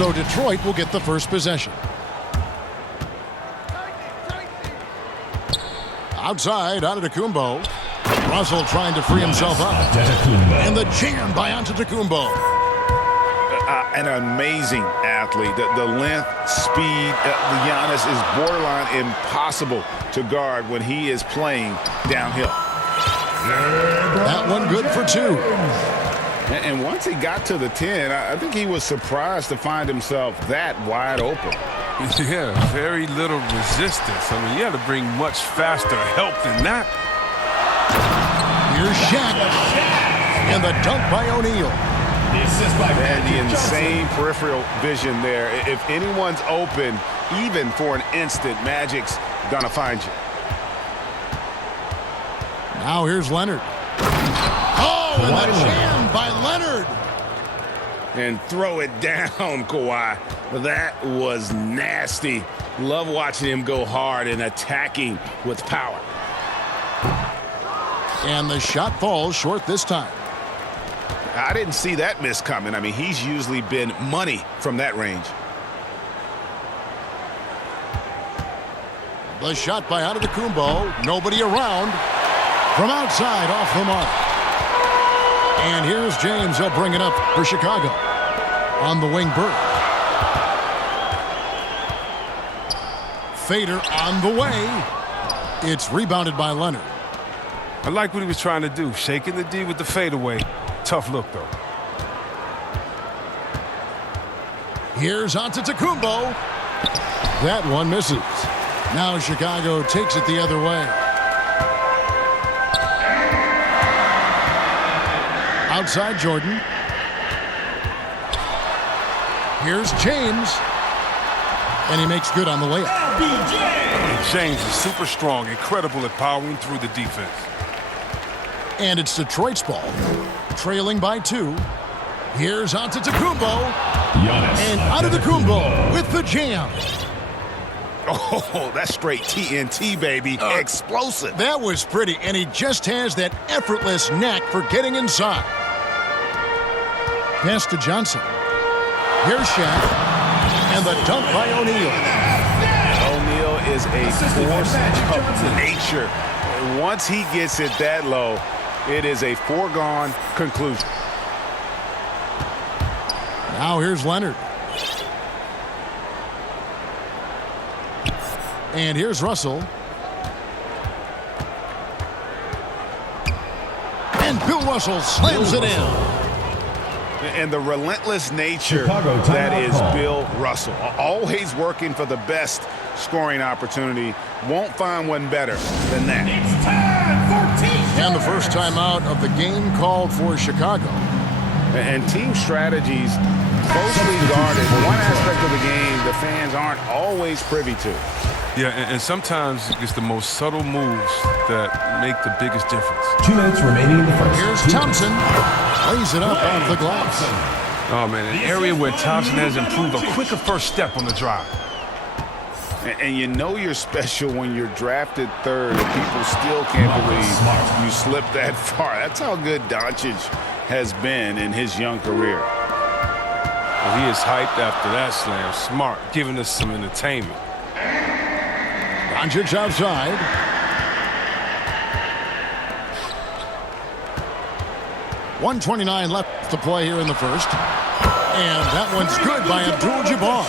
So Detroit will get the first possession. Outside, Antetokounmpo. Russell trying to free himself up. And the jam by Antetokounmpo. An amazing athlete. The length, speed, Giannis is borderline impossible to guard when he is playing downhill. That one good for two. And once he got to the 10, I think he was surprised to find himself that wide open. Yeah, very little resistance. I mean, you had to bring much faster help than that. Here's Shaq. And the dunk by O'Neal. And the insane peripheral vision there. If anyone's open, even for an instant, Magic's gonna find you. Now here's Leonard. Oh, and the jam by Leonard. And throw it down, Kawhi. That was nasty. Love watching him go hard and attacking with power. And the shot falls short this time. I didn't see that miss coming. I mean, he's usually been money from that range. The shot by Antetokounmpo. Nobody around. From outside, off the mark. And here's James. He'll bring it up for Chicago. On the wing, Burke. Fader on the way. It's rebounded by Leonard. I like what he was trying to do, shaking the D with the fadeaway. Tough look, though. Here's Antetokounmpo. That one misses. Now Chicago takes it the other way. Outside Jordan. Here's James. And he makes good on the layup. James is super strong, incredible at powering through the defense. And it's Detroit's ball. Trailing by 2. Here's Antetokounmpo. And Antetokounmpo with the jam. Oh, that's straight TNT, baby. Explosive. That was pretty, and he just has that effortless knack for getting inside. Pass to Johnson. Here's Shaq. And the dunk by O'Neal. O'Neal is a force of nature. Once he gets it that low, it is a foregone conclusion. Now here's Leonard. And here's Russell. And Bill Russell slams it in. And the relentless nature that is Bill Russell. Always working for the best scoring opportunity. Won't find one better than that. It's time, 14. And the first timeout of the game called for Chicago. And team strategies closely guarded. One aspect of the game the fans aren't always privy to. Yeah, and sometimes it's the most subtle moves that make the biggest difference. 2 minutes remaining in the first. Here's Thompson. Lays it up off the glass. Oh, man, an area where Thompson has improved a quicker first step on the drive. And you know you're special when you're drafted 3rd and people still can't believe you slipped that far. That's how good Doncic has been in his young career. Well, he is hyped after that slam. Smart, giving us some entertainment. Doncic outside. .129 left to play here in the first. And that one's good by Abdul-Jabbar.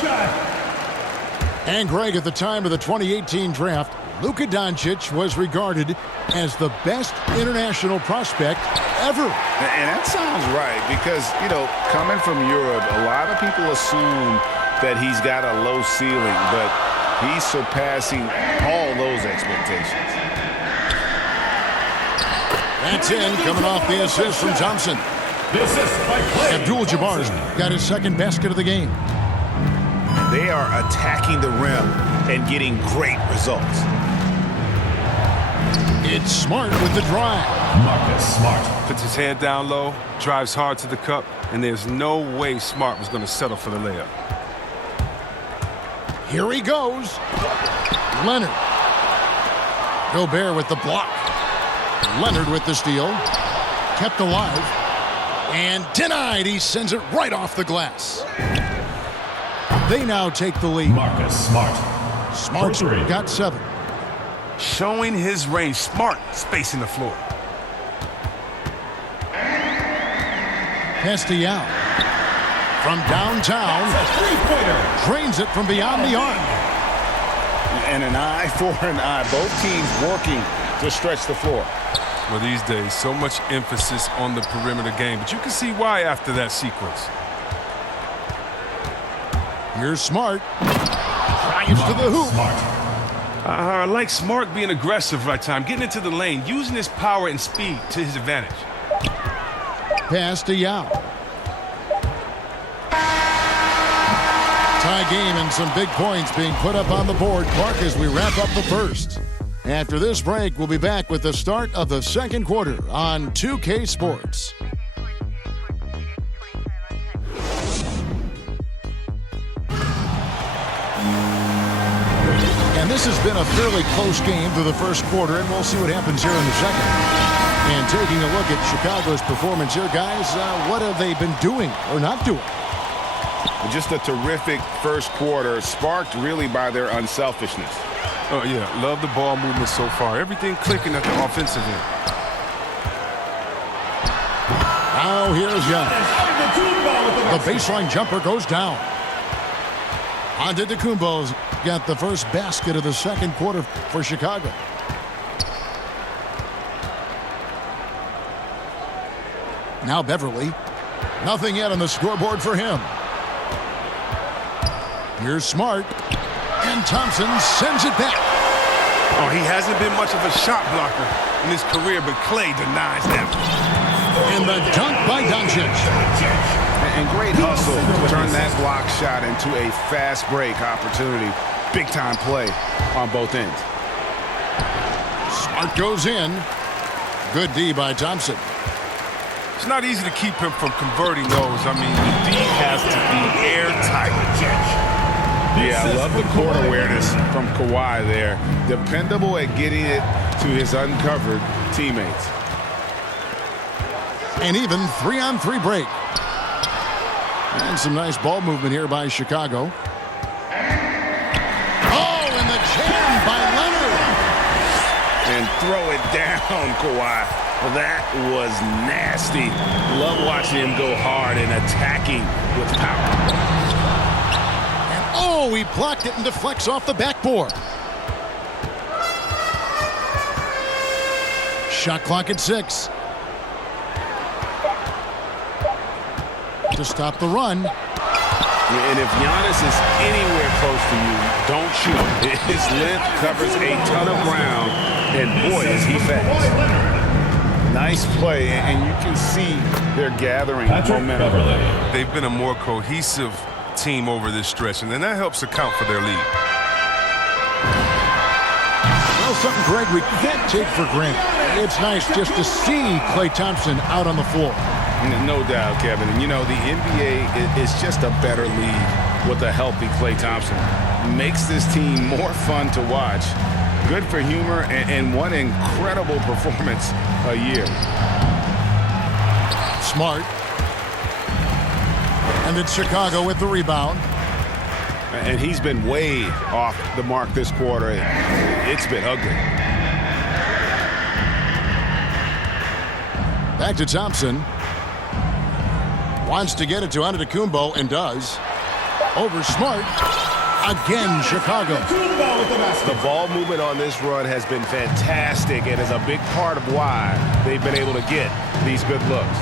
And Greg, at the time of the 2018 draft, Luka Doncic was regarded as the best international prospect ever. And that sounds right because, you know, coming from Europe, a lot of people assume that he's got a low ceiling, but he's surpassing all those expectations. That's in, coming off the assist from Thompson. Abdul-Jabbar's got his second basket of the game. They are attacking the rim and getting great results. It's Smart with the drive. Marcus Smart Puts his head down low, drives hard to the cup, and there's no way Smart was going to settle for the layup. Here he goes. Leonard. Gobert with the block. Leonard with the steal. Kept alive. And denied. He sends it right off the glass. They now take the lead. Marcus Smart. Smart got 7. Showing his range. Smart spacing the floor. Castiel from downtown. Drains it from beyond the arc. And an eye for an eye. Both teams working to stretch the floor. Well, these days, so much emphasis on the perimeter game, but you can see why after that sequence. Here's Smart. Drives to the hoop. Smart. I like Smart being aggressive right time, getting into the lane, using his power and speed to his advantage. Pass to Yao. Tie game and some big points being put up on the board. Clark, as we wrap up the first. After this break, we'll be back with the start of the second quarter on 2K Sports. And this has been a fairly close game through the first quarter, and we'll see what happens here in the second. And taking a look at Chicago's performance here, guys, what have they been doing or not doing? Just a terrific first quarter, sparked really by their unselfishness. Oh, yeah, love the ball movement so far. Everything clicking at the offensive end. Now here's Giannis. The baseline jumper goes down. Antetokounmpo's got the first basket of the second quarter for Chicago. Now Beverly. Nothing yet on the scoreboard for him. Here's Smart. And Thompson sends it back. Oh, he hasn't been much of a shot blocker in his career, but Clay denies that. And the dunk by Doncic. And great hustle to turn that block shot into a fast break opportunity. Big time play on both ends. Smart goes in. Good D by Thompson. It's not easy to keep him from converting those. I mean, the D has to be airtight. Yeah, I love the court awareness from Kawhi there. Dependable at getting it to his uncovered teammates. And even 3-on-3 break. And some nice ball movement here by Chicago. Oh, and the jam by Leonard. And throw it down, Kawhi. That was nasty. Love watching him go hard and attacking with power. Oh, he blocked it and deflects off the backboard. Shot clock at 6. To stop the run. And if Giannis is anywhere close to you, don't shoot. His length covers a ton of ground, and boy, is he fast. Nice play, and you can see they're gathering momentum. They've been a more cohesive team over this stretch, and then that helps account for their lead. Well, something, Greg, we can't take for granted. It's nice just to see Klay Thompson out on the floor. No doubt, Kevin. And, you know, the NBA is just a better league with a healthy Klay Thompson. Makes this team more fun to watch. Good for humor and one incredible performance a year. Smart. And it's Chicago with the rebound. And he's been way off the mark this quarter. It's been ugly. Back to Thompson. Wants to get it to Antetokounmpo and does. Over Smart. Again, Chicago. The ball movement on this run has been fantastic and is a big part of why they've been able to get these good looks.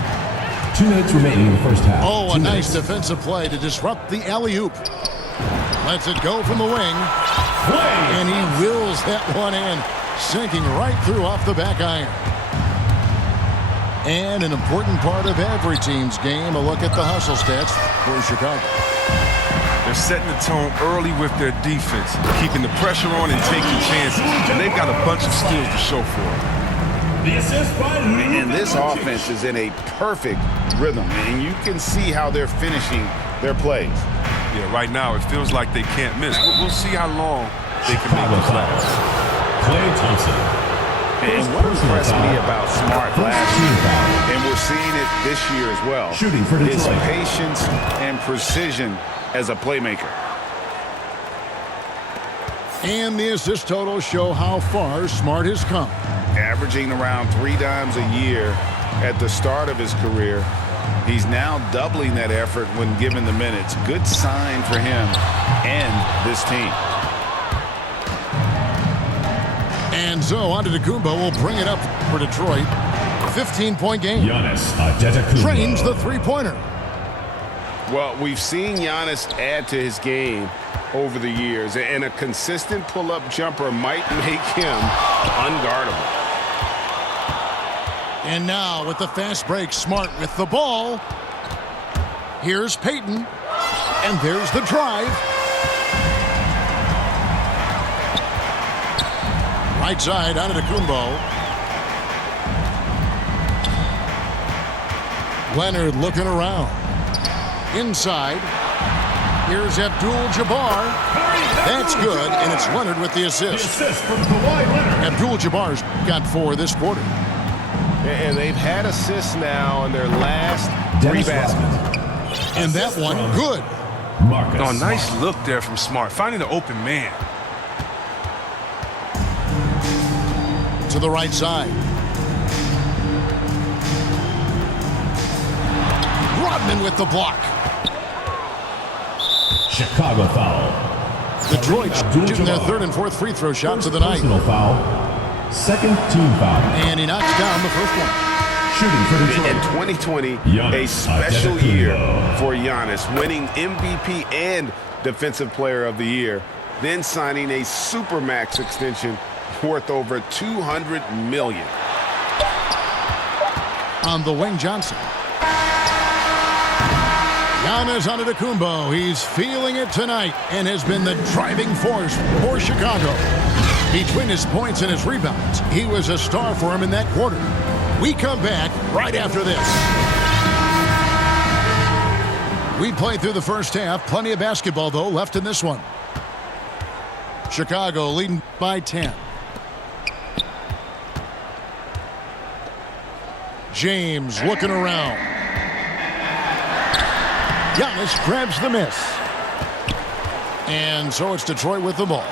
2 minutes remaining in the first half. Oh, a 2 nice minutes. defensive play to disrupt the alley-oop. Lets it go from the wing. And he wills that one in, sinking right through off the back iron. And an important part of every team's game, a look at the hustle stats for Chicago. They're setting the tone early with their defense, keeping the pressure on and taking chances. And they've got a bunch of skills to show for it. The assist by And this offense is in a perfect rhythm, and you can see how they're finishing their plays. Yeah, right now it feels like they can't miss. We'll see how long they can make this last. Klay Thompson. And what impressed me about Smart last year, and we're seeing it this year as well, Shooting for is Detroit. patience and precision as a playmaker. And the assist totals show how far Smart has come. Averaging around 3 dimes a year at the start of his career. He's now doubling that effort when given the minutes. Good sign for him and this team. And so Antetokounmpo will bring it up for Detroit. 15-point game. Giannis Antetokounmpo. Trains the three-pointer. Well, we've seen Giannis add to his game over the years, and a consistent pull-up jumper might make him unguardable. And now with the fast break, Smart with the ball. Here's Payton. And there's the drive. Right side, Antetokounmpo. Leonard looking around. Inside. Here's Abdul-Jabbar. That's good, and it's Leonard with the The assist. assist from Kawhi Leonard. Abdul-Jabbar's got 4 this quarter. And they've had assists now in their last 3 Dennis baskets. Rodman. And that one, good. Marcus Oh, nice Smart. look there from Smart, finding the open man. To the right side. Rodman with the block. Chicago foul. Detroit shooting their 3rd and 4th free throw shots of the night. Personal foul. Second team foul. And he knocks down the first one. Shooting for In Detroit. 2020, a Giannis special Antetokounmpo. year for Giannis, winning MVP and Defensive Player of the Year, then signing a Supermax extension worth over $200 million. On the wing, Johnson. Giannis Antetokounmpo, he's feeling it tonight and has been the driving force for Chicago. Between his points and his rebounds, he was a star for him in that quarter. We come back right after this. We played through the first half. Plenty of basketball, though, left in this one. Chicago leading by 10. James looking around. Giannis grabs the miss. And so it's Detroit with the ball.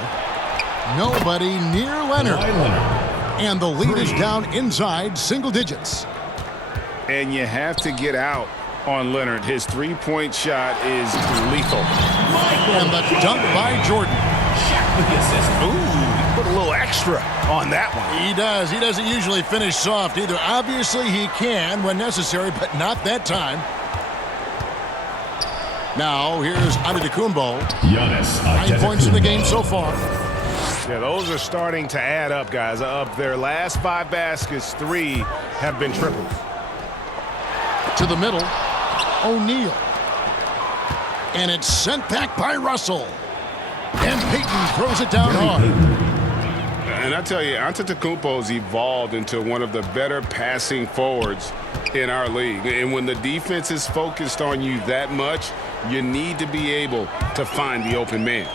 Nobody near Leonard. Kawhi Leonard. And the lead is down inside single digits. And you have to get out on Leonard. His three-point shot is lethal. And the dunk by Jordan. Shaq with the assist. Ooh, put a little extra on that one. He does. He doesn't usually finish soft either. Obviously, he can when necessary, but not that time. Now, here's Antetokounmpo. Giannis 9 points in the game Antetokounmpo. so far. Yeah, those are starting to add up, guys. Of their last 5 baskets, 3 have been triples. To the middle, O'Neal. And it's sent back by Russell. And Payton throws it down hard. And I tell you, Antetokounmpo's evolved into one of the better passing forwards in our league. And when the defense is focused on you that much, you need to be able to find the open man.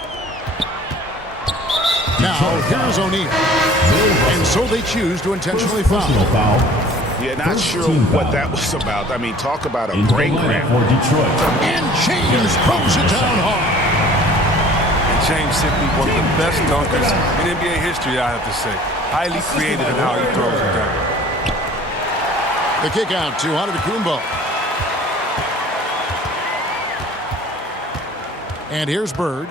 Now, here's O'Neal. And so they choose to intentionally Personal foul. foul. Yeah, not First sure team what foul. that was about. I mean, talk about a Into the great lineup grab. for Detroit. And James throws it down hard. And James simply one of the best dunkers in NBA history, I have to say. Highly creative in how he throws it down. The kick out to Antetokounmpo. And here's Bird.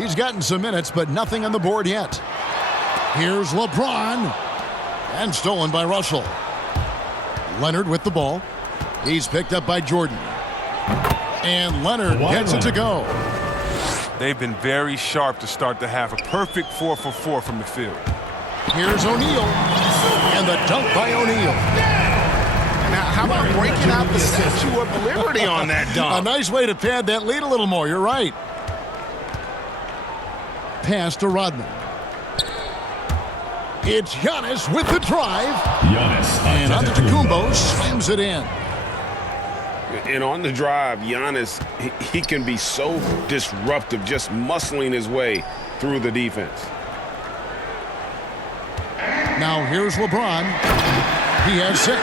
He's gotten some minutes, but nothing on the board yet. Here's LeBron. And stolen by Russell. Leonard with the ball. He's picked up by Jordan. And Leonard gets it to go. They've been very sharp to start the half. A perfect 4 for 4 from the field. Here's O'Neal. And the dunk by O'Neal. Now, how about breaking out the Statue of Liberty on that dunk? A nice way to pad that lead a little more. You're right. Pass to Rodman. It's Giannis with the drive. Giannis And Antetokounmpo slams it in. And on the drive, Giannis, he can be so disruptive, just muscling his way through the defense. Now here's LeBron. He has 6.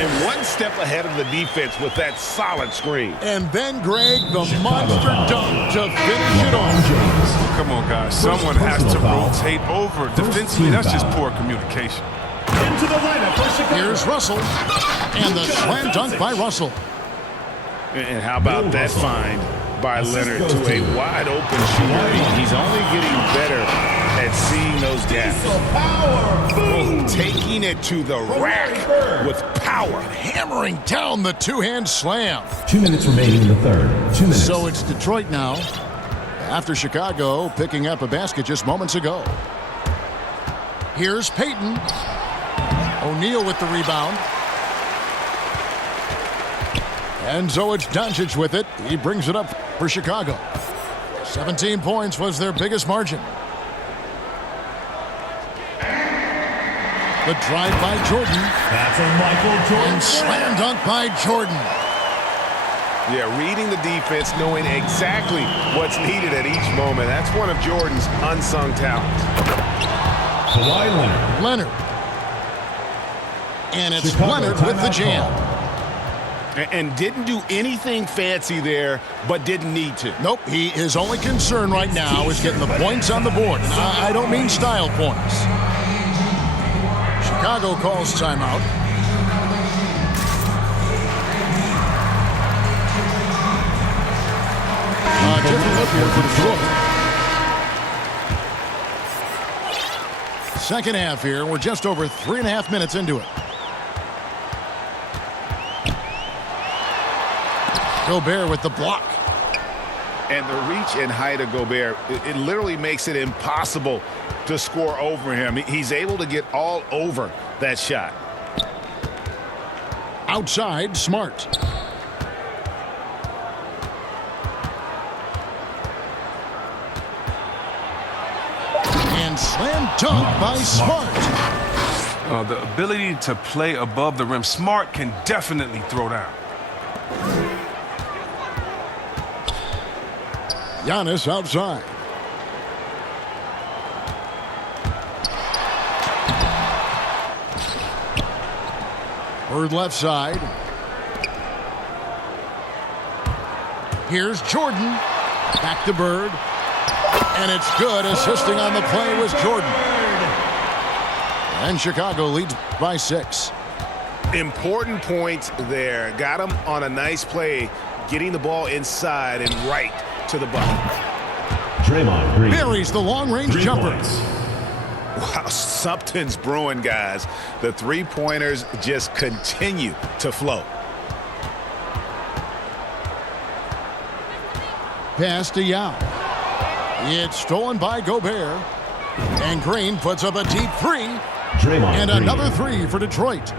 And one step ahead of the defense with that solid screen. And then Greg, the monster dunk to finish it off. Come on, guys. Someone has to rotate over. Defensively, that's just poor communication. into the lineup for Chicago. Here's Russell. And the slam dunk by Russell. And how about that find by Leonard to a wide-open shooter? He's only getting better at seeing those gaps. Oh, taking it to the rack with power. Hammering down the two-hand slam. 2 minutes remaining in the third. 2 minutes. So it's Detroit now, after Chicago picking up a basket just moments ago. Here's Payton. O'Neal with the rebound. And so it's Doncic with it. He brings it up for Chicago. 17 points was their biggest margin. The drive by Jordan. That's a Michael Jordan. And slam dunk by Jordan. Yeah, reading the defense, knowing exactly what's needed at each moment. That's one of Jordan's unsung talents. Kawhi Leonard. Leonard. And it's Chicago Leonard with the timeout jam. call. And didn't do anything fancy there, but didn't need to. Nope, his only concern right now is getting the points on the board. And I don't mean style points. Chicago calls timeout. Different look here for Detroit. Second half here. We're just over 3.5 minutes into it. Gobert with the block. And the reach and height of Gobert, it literally makes it impossible to score over him. He's able to get all over that shot. Outside, Smart. And slam dunk by Smart. The ability to play above the rim. Smart can definitely throw down. Giannis outside. Bird left side. Here's Jordan. Back to Bird. And it's good. Assisting on the play was Jordan. And Chicago leads by 6. Important points there. Got him on a nice play, getting the ball inside and right to the bucket. Draymond Green. Buries the long-range 3 jumper. points. Wow, something's brewing, guys. The three-pointers just continue to flow. Pass to Yao. It's stolen by Gobert. And Green puts up a deep 3. Draymond And Green. another 3 for Detroit.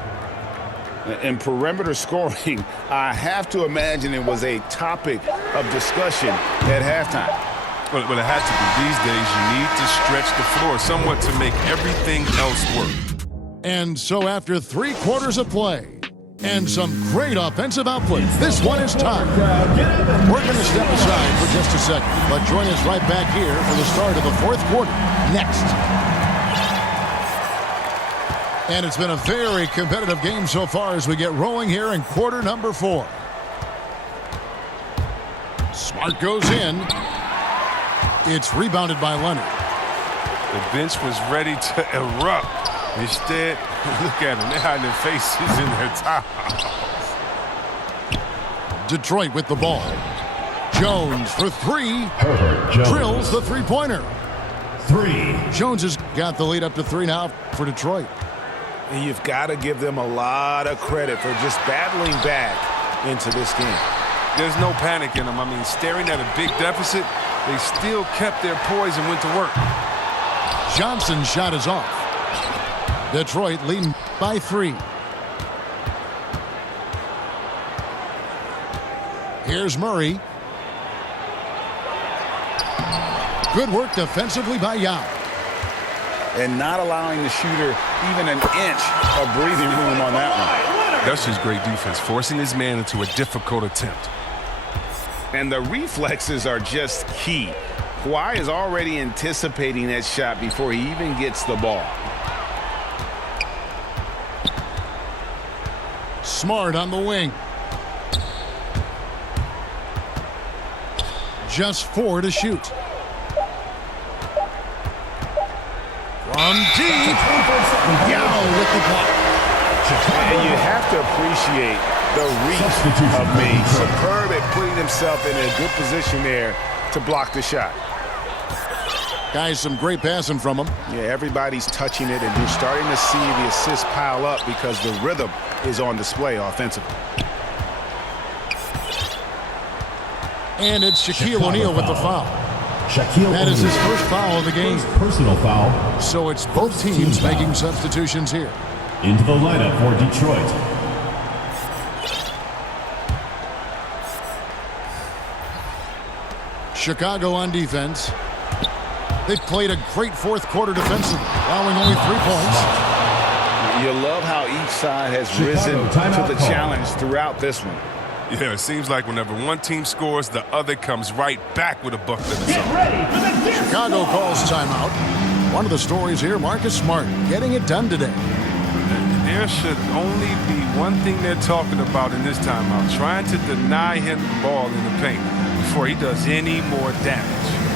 And perimeter scoring, I have to imagine it was a topic of discussion at halftime. Well, it had to be. These days, you need to stretch the floor somewhat to make everything else work. And so after 3 quarters of play and some great offensive output, this one is tied. We're going to step aside for just a second, but join us right back here for the start of the 4th quarter next. And it's been a very competitive game so far as we get rolling here in quarter number 4. Smart goes in. It's rebounded by Leonard. The bench was ready to erupt. Instead, look at them. They're hiding their faces in their towels. Detroit with the ball. Jones for three. Herbert Jones. Drills the three-pointer. 3. Jones has got the lead up to 3 now for Detroit. And you've got to give them a lot of credit for just battling back into this game. There's no panic in them. I mean, staring at a big deficit, they still kept their poise and went to work. Johnson's shot is off. Detroit leading by 3. Here's Murray. Good work defensively by Yao. And not allowing the shooter even an inch of breathing room on that one. That's just great defense, forcing his man into a difficult attempt. And the reflexes are just key. Kawhi is already anticipating that shot before he even gets the ball. Smart on the wing. Just 4 to shoot. From deep. Yao with the block. And you have to appreciate the reach of May. Superb at putting himself in a good position there to block the shot. Guys, some great passing from him. Yeah, everybody's touching it, and you're starting to see the assists pile up because the rhythm is on display offensively. And it's Shaquille O'Neal with the foul. Shaquille That is his O'Neal. first foul of the game. First personal foul. So it's both teams making substitutions here. Into the lineup for Detroit. Chicago on defense. They've played a great fourth quarter defensively, allowing only 3 points. You love how each side has Chicago, risen timeout to the call. challenge throughout this one. Yeah, it seems like whenever one team scores, the other comes right back with a bucket of its Get own. ready for the dip. Chicago calls timeout. One of the stories here, Marcus Smart getting it done today. There should only be one thing they're talking about in this timeout, trying to deny him the ball in the paint before he does any more damage.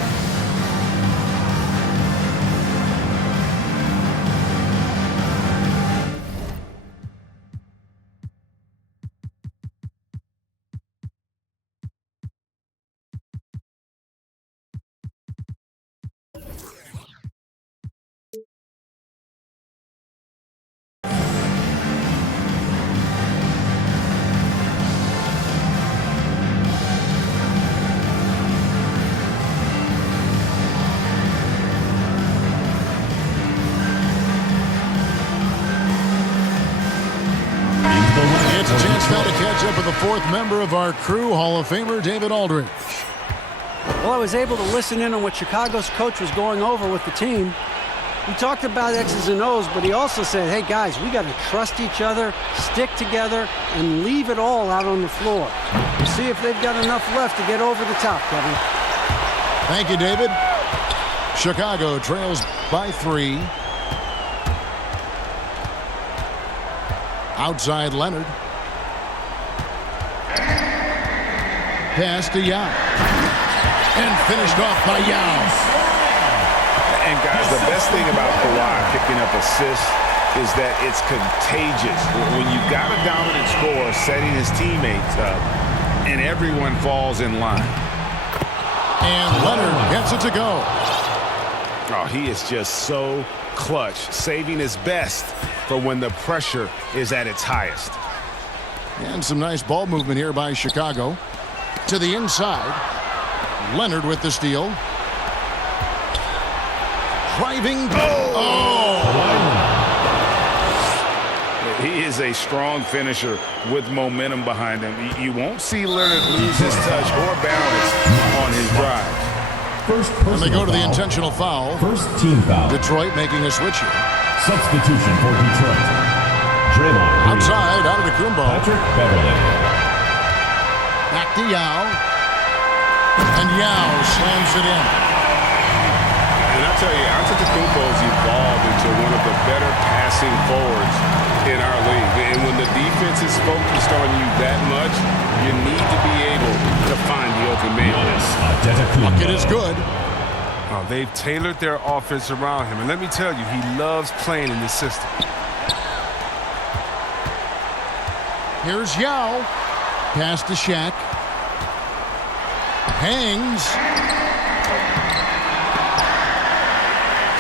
It's a chance now to catch up with the fourth member of our crew, Hall of Famer David Aldridge. Well, I was able to listen in on what Chicago's coach was going over with the team. He talked about X's and O's, but he also said, hey, guys, we got to trust each other, stick together, and leave it all out on the floor. We'll see if they've got enough left to get over the top, Kevin. Thank you, David. Chicago trails by 3. Outside Leonard. Pass to Yao. And finished off by Yao. And guys, the best thing about Kawhi picking up assists is that it's contagious. When you've got a dominant scorer setting his teammates up, and everyone falls in line. And Leonard gets it to go. Oh, he is just so clutch, saving his best for when the pressure is at its highest. And some nice ball movement here by Chicago. To the inside. Leonard with the steal. Driving. Oh! He is a strong finisher with momentum behind him. You won't see Leonard lose his touch or balance on his drive. First And personal they go to the foul. intentional foul. First team foul. Detroit making a switch here. Substitution for Detroit. Draymond Green. Outside, out of the Kumbo. Patrick Beverley. Back to Yao. And Yao slams it in. And I'll tell you, Antetokounmpo has evolved into one of the better passing forwards in our league. And when the defense is focused on you that much, you need to be able to find the open man. Giannis Antetokounmpo. Bucket is good. Oh, they've tailored their offense around him. And let me tell you, he loves playing in this system. Here's Yao. Pass to Shaq. Hangs.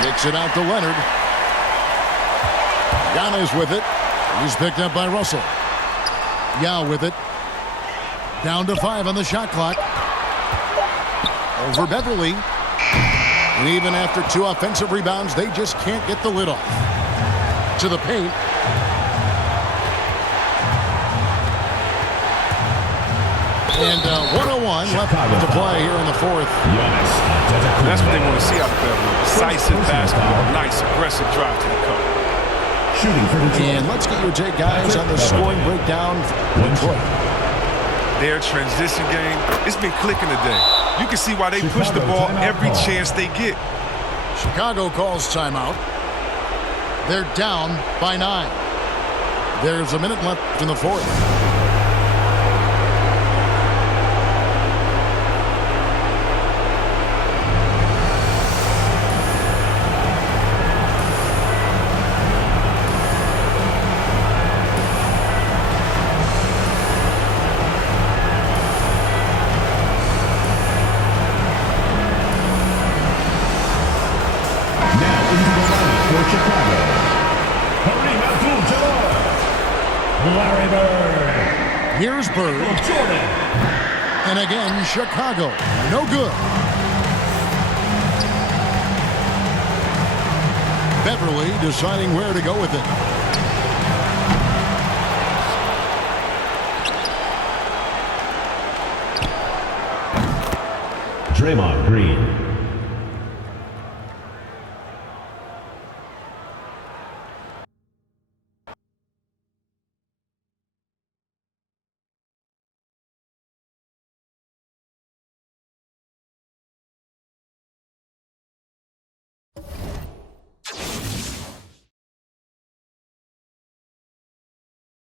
Kicks it out to Leonard. Giannis with it. He's picked up by Russell. Yao with it. Down to 5 on the shot clock. Over Beverly. And even after 2 offensive rebounds, they just can't get the lid off. To the paint. And 101 left to play here in the fourth. That's what they want to see out of Beverly. Decisive basketball. Nice, aggressive drive to the cup. Shooting for Detroit. And let's get your take, guys, on the scoring breakdown for Detroit. Their transition game, it's been clicking today. You can see why they push the ball every chance they get. Chicago calls timeout. They're down by 9. There's a minute left in the fourth. Larry Bird. Here's Bird. And again, Chicago. No good. Beverly deciding where to go with it. Draymond Green.